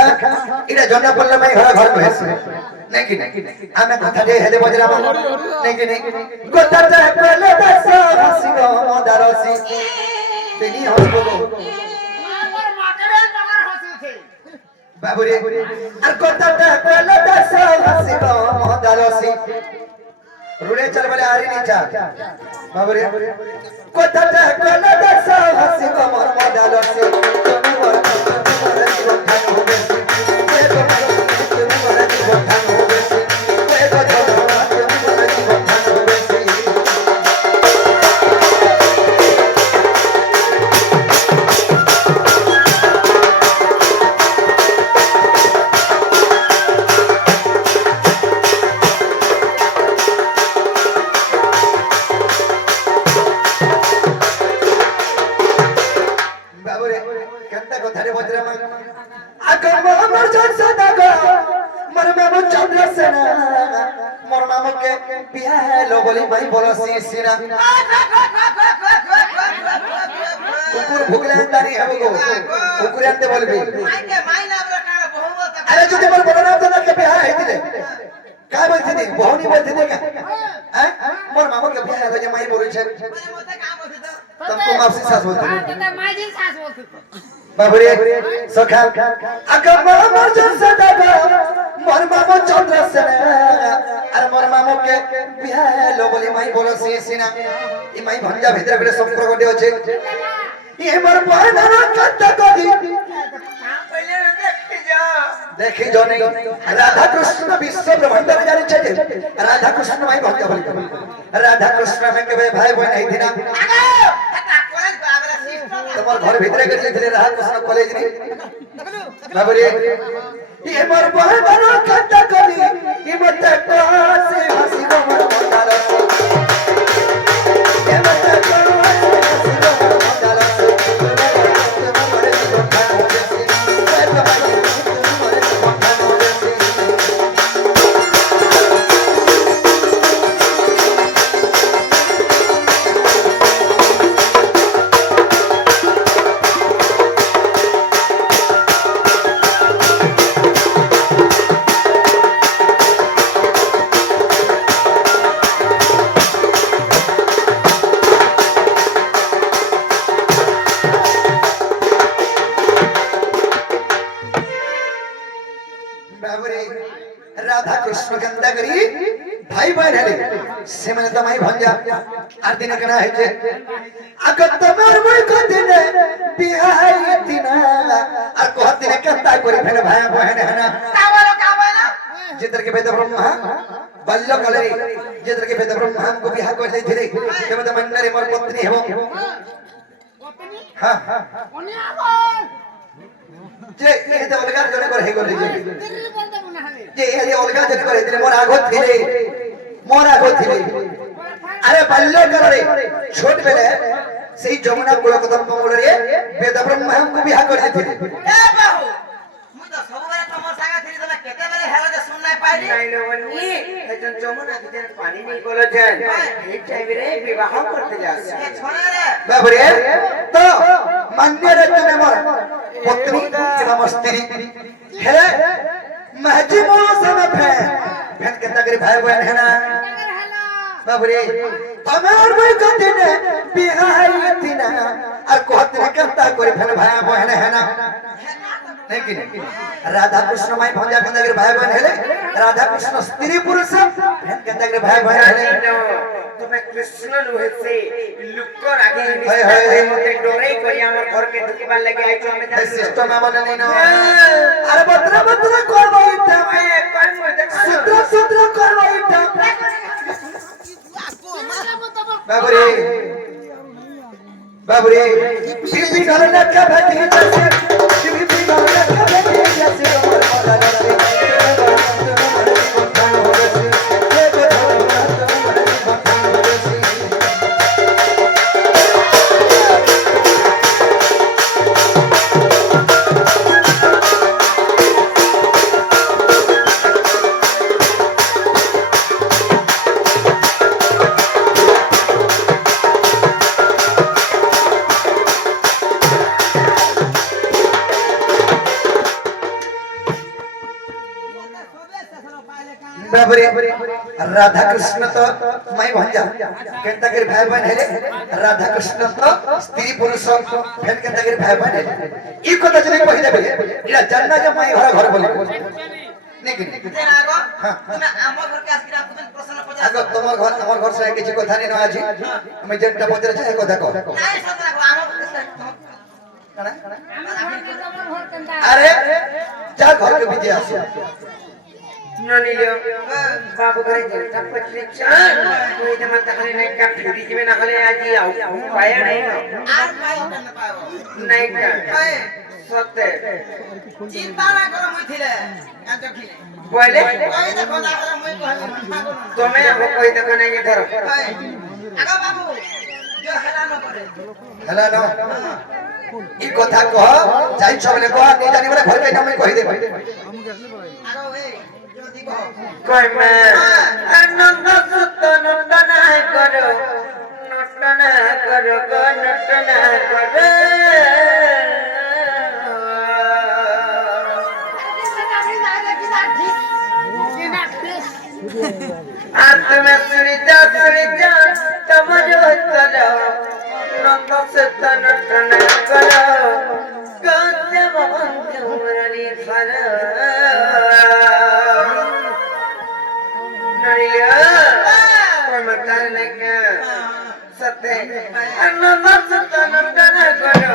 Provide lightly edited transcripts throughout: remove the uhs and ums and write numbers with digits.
সখা এটা জনা পড়লে মাই ঘর বসে নাকি নাকি আমি কথা দিয়ে হেলে বজরাম নাকি নাকি কথাটা কইলে দাস হাসি গো মদারসি তিনি হসবো আমার মাকেরে আমার হাসিছে বাবুরে আর কথাটা কইলে দাস হাসি গো মদারসি রুড়ে চল বলে আরি নিচা বাবুরে কথাটা কইলে দাস হাসি গো মদারসি তুমি বড় কথা হবে কুকুর ভুগলে দাঁড়ি হবে গো কুকুর আনতে বলবি আরে যদি বল বড় নাম তোকে বিয়া হইতিলে কাই বলছিনি বহনি বলছিনি হ্যাঁ মোর মামাকে বিয়া হয়ে যে মাই বলেছে তোমको माफी सास बोलते মাই দিন সাস বলতে বাবুরে সখা আগম মোর জন সদাগো মোর মামা চন্দ্রসেন আর মোর মামাকে বিয়া হলো বলি মাই বলছি সিনা ই মাই ভঞ্জা ভিতরে ভিতরে সম্পর্ক দে আছে ই মোর বহনারা কত কদি দেখি জনে রাধা কৃষ্ণ বিশ্ব ব্রহ্মাণ্ড में जाने चाहिए राधा कृष्ण माई भक्त बोली राधा कृष्ण में के भाई बहन नहीं थी ना তোমার ঘর ভিতরে গেছিলে রাধা কৃষ্ণ কলেজ নি বাবুরে ये मोर बहना कत कली ये मत से हसी गो मोर मतार ये मत से हसी गो मोर मतार राधा कृष्ण गंदा करी भाई बहन है से मैंने तो माई भंजा आर दिन कना है जे अगर तमर मुई को दिन बिहाई दिना और को दिन कंदा करी फेले भाई बहन है ना का बोलो जितर के वेद ब्रह्मा बल्ल कलरी जितर के वेद ब्रह्मा हमको बिहा कर दे थे तब तो मंडरे मोर पत्नी है वो পত্নী हां हां কোনি আবার जे ये तो अलगार जने कर हे गले जे দিল্লি বলতে মনে হয় जे ये अलगार जने कर हे मोर आगो थिले अरे बल्ल कलरी छोट बेले সেই যমুনা কুলকদম মঙ্গলরে বেদ ব্রহ্মা हमको बिहा कर दे थे এ বাহু মুই তো সববারে তোমার সাথে থিরি তবে কেতে বেলে হেলা যে শুন নাই পাইলি নাইলো বনি এজন যমুনা দিতে পানি নেই বলেছেন এই টাইমে বিবাহ করতে যাচ্ছে এ ছোড়া রে বাবরে তো মান্য রে তুমি মোর পত্নী এবং স্ত্রী হে महजी मौसम फैन के तगरी भाई बहन है ना টাকার হেলা बाबरे तमार भाई कहते ने बिहाई दिना और कहते ने कहता कोई फैन भाई बहन है ना नहीं कि नहीं राधा कृष्ण माई भंजा के तगरी भाई बहन है राधा कृष्ण स्त्री पुरुष फैन के तगरी भाई बहन है তুমি কৃষ্ণ রয়েছে লুকর আগে হায় হায় মতে ডরেই করি আমার ঘরকে ঢুকিবার লাগি আইছো আমি এই সিস্টেম আমনে নাই না আরে বদরা বদরা করবো এটা সূত্র সূত্র করবো এটা बाबरे बाबरे बीबी घरना का भाती जैसे बीबी घरना का भाती जैसे कमर माला जैसे তারপরে রাধা কৃষ্ণ তো মাই ভঞ্জা কেনতা করে ভাই বোন হেলে রাধা কৃষ্ণ তো স্ত্রী পুরুষ ফেন কেনতা করে ভাই বোন হেলে এই কথা যদি কই দেবে এটা জান্না যে মাই ঘর ঘর বলি নাকি যেন আগো তুমি আমার ঘরকে আজকে তুমি প্রশ্ন পচাস আগে তোমার ঘর আমার ঘর সঙ্গে কিছু কথা নেই না আছে আমি যেটা পচরে চাই কথা কও নাই সত রাখো আমার আরে যা ঘরকে বিজে আসো নলিলো বাবু ঘরে যেটা পচরে চান তুই তোমার তাহলে নাই কা ফিরি দিবে না হলে আজি আউ পায় নাই আর পাইও না পাইও নাই কা কই সত্যি চিন্তা না করো মুই থিলে কাজ খিলে বলে কই দেখো না করো মুই কই মন করো তুমি আবো কই দেখো নাই ধরো কই আগো বাবু जो হেলা ন করে হেলা না এই কথা কহ যাই সবলে কহ নি জানি বলে ঘর কাইনা আমি কই দেব আগো এই জলদি কহ কই মা আনন্দ সুত নটনা করো নটনা করো গো নটনা করো আর তুমি শুনি যা তোমার করো নন্দ সুত নটনা করো গঞ্জে বন্ধু মুরলি ধরো নইলো কই মাতার লাগা সতে আনন্দ সুত নটনা করো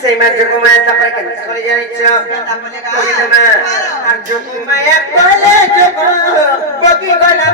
সেই মাত্র ঘুমায় তারপরে কেন চলে জানিছ আর যোগ ঘুমায় কলে যোগ বকি গলা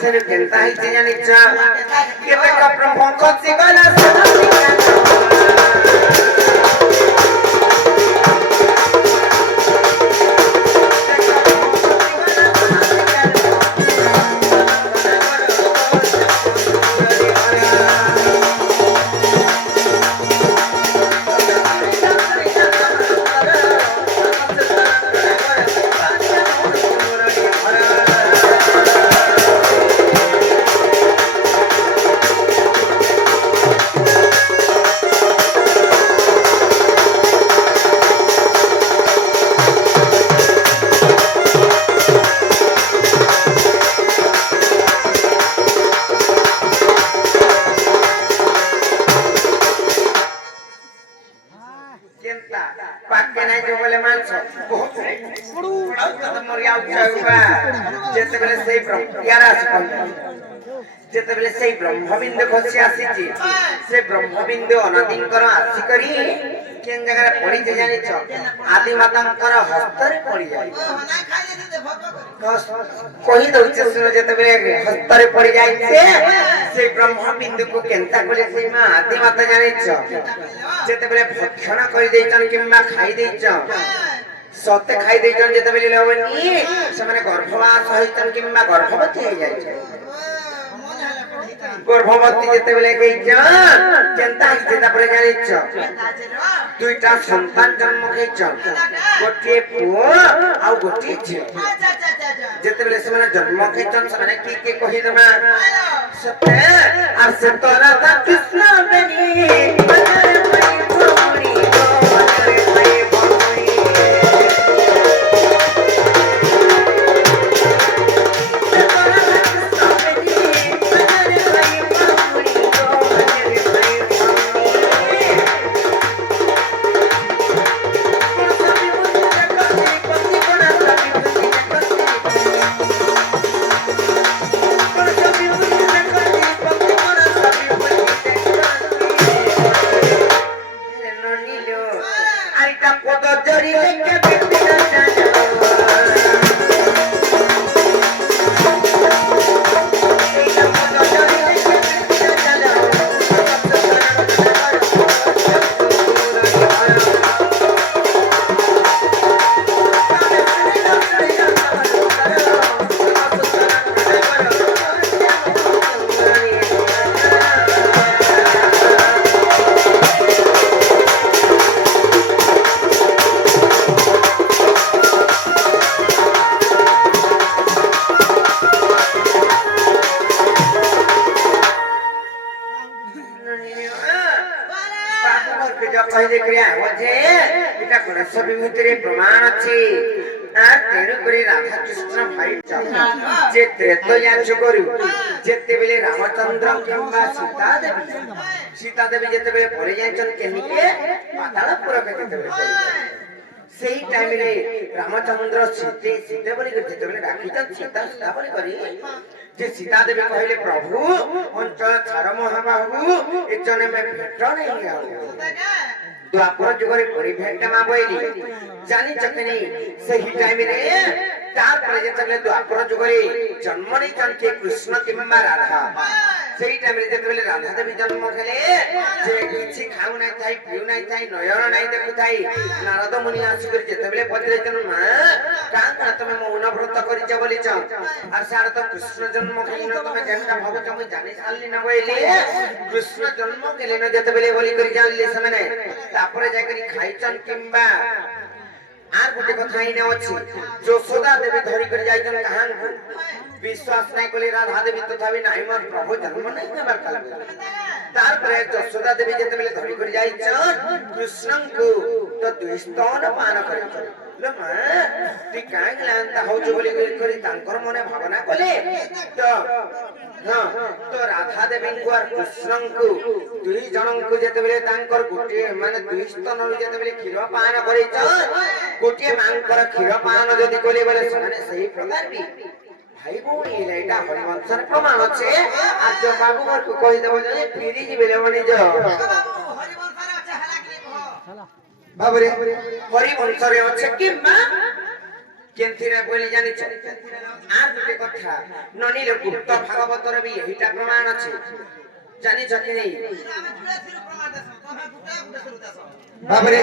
se intenta y tiene dicha que te compro un poco de ganas Para ପାକେ ନାଇଁ ଯୋଉ ବୋଲେ ମାଂସ ବହୁତ ମରିଆ ଉଚ୍ଚା ଯେତେବେଳେ ସେଇ ବ୍ରହ୍ମିୟାର ଯେତେବେଳେ ସେଇ ବ୍ରହ୍ମବିନ୍ଦୁ ଖସି ଆସିଛି ସେ ବ୍ରହ୍ମବିନ୍ଦୁ ଅନଦୀଙ୍କର ଆସିକରି କେନ୍ ଜାଗାରେ ପଡିଛି ଜାଣିଛ ଆଦି ମାତାଙ୍କର ହସ୍ତରେ ପଡିଯାଏ କହି ଦଉଛି ଶୁଣ ଯେତେବେଳେ ହସ୍ତରେ ପଡିଯାଇଛି ସେ ବ୍ରହ୍ମବିନ୍ଦୁକୁ କେନ୍ତା କଲେ ସେଇ ମା ଆଦି ମାତା ଜାଣିଛ ଯେତେବେଳେ ଭକ୍ଷଣ କରିଦେଇଛନ୍ କିମ୍ବା ଖାଇ ଦେଇଛ ସତେ ଖାଇ ଦେଇଛନ୍ ଯେତେବେଳେ ଲବଣୀ ସେମାନେ ଗର୍ଭବାସ ହେଇଛନ୍ କିମ୍ବା ଗର୍ଭବତୀ ହେଇଯାଇଛ গর্ভবতী যেতেবেলে গেইছন কেনতা হইছে তারপরে জানিছ দুইটা সন্তান জন্ম হইছন গোটিয়ে পুଅ ଆଉ ଗୋଟିଏ ଝିଅ যেতেবেলে ସେମାନେ জন্ম হইছন ସେମାନେ কি কি কহি দেমা সতে আর সে তোরা তা কৃষ্ণ বেনি বজরে বই বড়ি বজরে বই বড়ি প্রমাণ আছে আর তেণু করে রাধা কৃষ্ণ ভাই যে ত্রেতয়া যুগରୁ যেতেবেলে রামচন্দ্র কিংবা সীতা দেবী যেতেবেলে পড়ে যাইছন কেনিকে পাতালপুরকে যেতেবেলে সেই টাইমে রামচন্দ্র সীতে বলি যেতেবেলে ডাকিছন সীতা সীতা বলি করি যে সীতা দেবী কহিলে প্রভু অঞ্চল ছাড় মহাবাহু এজনে মে ভেট নাই द्वापर जुगरे परिभेट मा बोइली जानी चकनी सही टाइम रे तार पर जेतले द्वापर जुगरे जन्म नै के कृष्ण किंबा राधा सही टाइम रे जेतले राधा देवी जन्म हेले जे किछि खाउ नै थाई पिउ नै थाई नयन नै देखु थाई नारद मुनि आसी कर जेतले पत्रे जन मा का का तमे मौन व्रत करिछ बोलिछ आर सार तो कृष्ण जन्म कहिन तमे जेंटा भगत मु जानि सालली न बोइली कृष्ण जन्म केले न जेतले बोली करि जानली समेने तापरे जाकरी खाइचन किंबा आर गोटे कथा इने अछि यशोदा देवी धरि कर जाइचन कहान को विश्वास नै कोली राधा देवी तथापि नाही मोर प्रभु जन्म नै हेबार काल तार पर यशोदा देवी जेतेबेले धरि कर जाइचन कृष्ण को तो दुई स्तन पान करिचन लो मा ती कांग लांता होजो बोली करी तांकर मने भावना कोले तो हां तो राधा देवी को और कृष्ण को दुई जन को जेतेबेले तांकर गोटे माने दुई स्तन जेतेबेले क्षीर पान करिचन गोटे मांकर क्षीर पान जदि कोले बोले माने सही प्रकार भी भाई भौणी एटा हरिवंशर प्रमाण छे आज जो बाबू घर को कहि देबो जे फिरी जिबेले मनि जो हरिवंशर আছে হালা কি কহ बाबरे हरिवंशरे আছে कि मा केंथिरे बोली जानि छ आर दुटे कथा ननिल गुप्त भागवतर भी एटा प्रमाण अछि जानि छ कि नै ଆମେ ଜୁड़ा ଥିରୁ ପ୍ରମାଣ ଦେସ ତମେ ଗୁଟା गुटा सुरू देस बाबरे